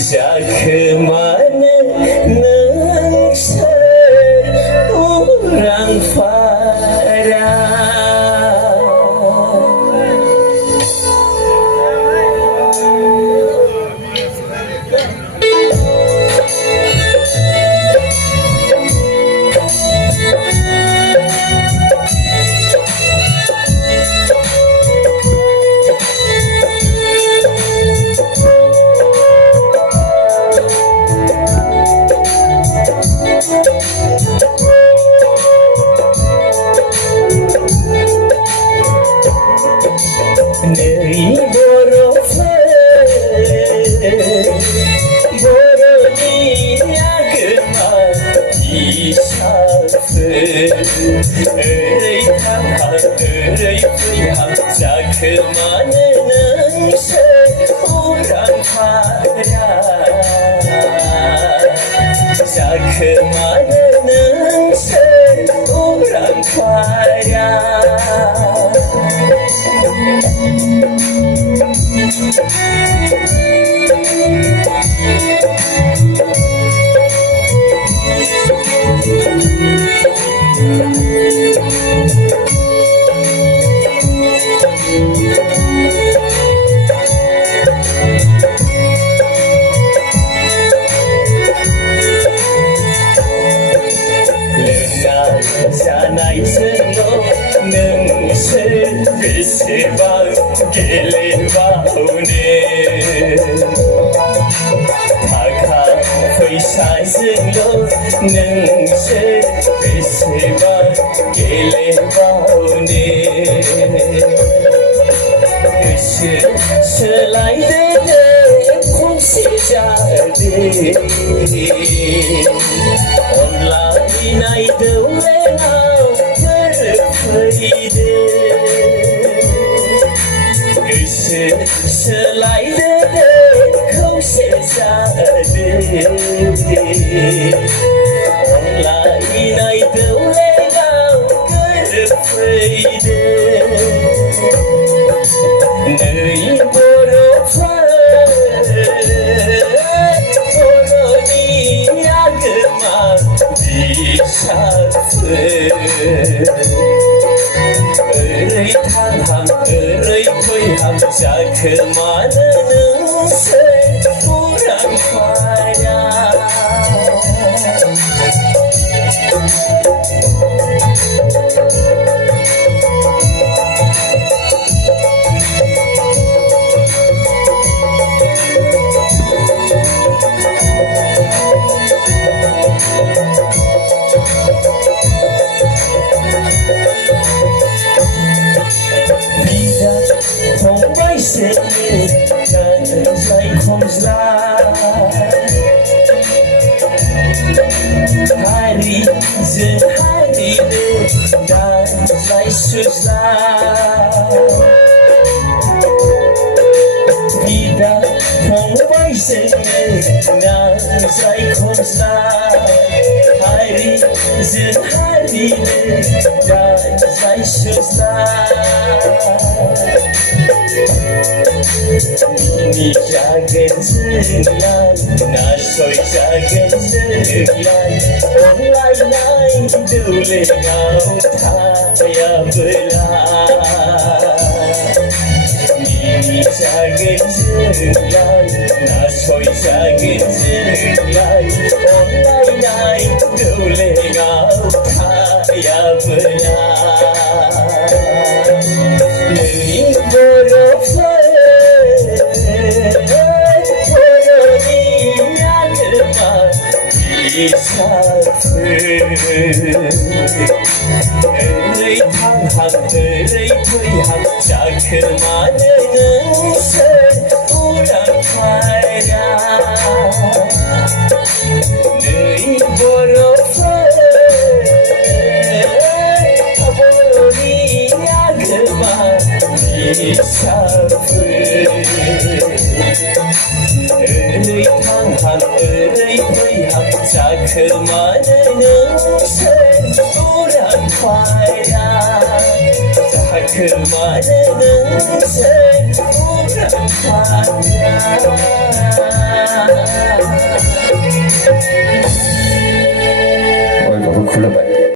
자그마한 능설 우랑파라 너희 보러서 보러니야 그만 이샤스 의탕한 의탕한 자그마한 능설 우랑파랴 자그마한 능설 우랑파랴 사나이스노 능슬 글쎄방 길레바오네 다가 회사스노 능슬 글쎄방 길레바오네 글쎄 슬라이드네 콩시자리 온라인 아이돌 슬라이드는 코시자리 온라인 아이돌의 girlfriend 너희 보러 보러니야 그만 비샤스 의탕한 의탕한 자그마한 능설 우랑파랴 Hari'nin dansleisuzlar Vida konvaysene nazay kozlar Hari'nin dansleisuzlar Mini 작은 승리야 나서의 작은 승리야 온라인 아이돌의 아우타야 불라 미니 작은 승리야 나서의 작은 승리야 온라인 아이돌의 아우타야 불라 너희 보러 이사스 의탕한 의탕한 자그마한 능설 우랑파랴 너희 보러 보러니야 그만 이사스 의탕한 의탕한 자그마한 능설 우랑파랴 자그마한 은색 오락하냐 이거 불러봐요.